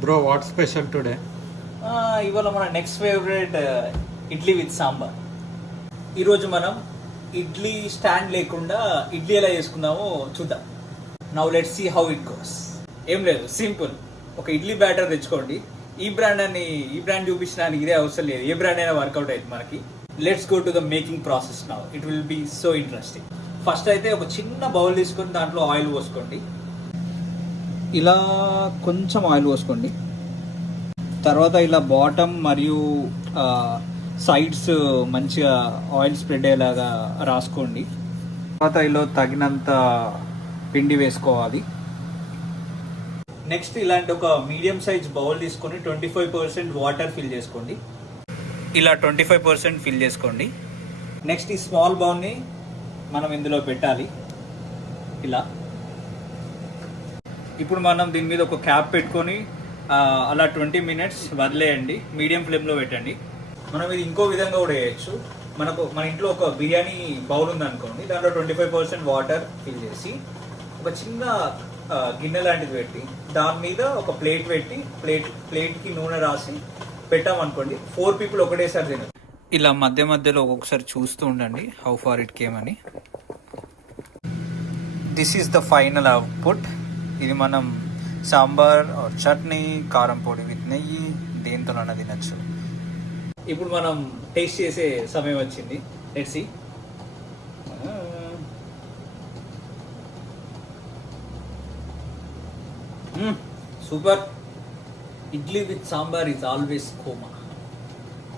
Bro, what's special today? ఇవాళ మన next favourite idli with sambar. ఈరోజు మనం ఇడ్లీ స్టాండ్ లేకుండా ఇడ్లీ ఎలా చేసుకుందామో చూద్దాం. Now let's see how it goes. ఏం లేదు, సింపుల్. ఒక ఇడ్లీ బ్యాటర్ తెచ్చుకోండి. ఈ బ్రాండ్ చూపించడానికి ఇదే అవసరం లేదు, ఏ బ్రాండ్ అయినా వర్కౌట్ అవుతుంది మనకి. Let's go to the making process now. It will be so interesting. First అయితే ఒక చిన్న బౌల్ తీసుకొని దాంట్లో ఆయిల్ పోసుకోండి. ఇలా కొంచెం ఆయిల్ పోసుకోండి. తర్వాత ఇలా బాటమ్ మరియు సైడ్స్ మంచిగా ఆయిల్ స్ప్రెడ్ అయ్యేలాగా రాసుకోండి. తర్వాత ఇలా తగినంత పిండి వేసుకోవాలి. నెక్స్ట్ ఇలాంటి ఒక మీడియం సైజ్ బౌల్ తీసుకొని 25% వాటర్ ఫిల్ చేసుకోండి. ఇలా 25% ఫిల్ చేసుకోండి. నెక్స్ట్ ఈ స్మాల్ బౌల్ని మనం ఇందులో పెట్టాలి. ఇలా ఇప్పుడు మనం దీని మీద ఒక క్యాప్ పెట్టుకొని అలా 20 minutes వదిలేయండి. మీడియం ఫ్లేమ్లో పెట్టండి. మనం ఇది ఇంకో విధంగా కూడా వేయచ్చు. మన ఇంట్లో ఒక బిర్యానీ బౌల్ ఉందనుకోండి, దాంట్లో 25% వాటర్ ఫిల్ చేసి ఒక చిన్న గిన్నె లాంటిది పెట్టి దాని మీద ఒక ప్లేట్ పెట్టి ప్లేట్కి నూనె రాసి పెట్టామనుకోండి, 4 people ఒకటేసారి తినరు. ఇలా మధ్య మధ్యలో ఒక్కొక్కసారి చూస్తూ ఉండండి హౌ ఫార్ ఇట్ కేమ్ అని. This is the final output. ఇది మనం సాంబార్ చట్నీ, కారం పొడి విత్ నెయ్యి దేంతోనైనా తినచ్చు. ఇప్పుడు మనం టేస్ట్ చేసే సమయం వచ్చింది. Let's see. Super. Idli with sambar is always coma.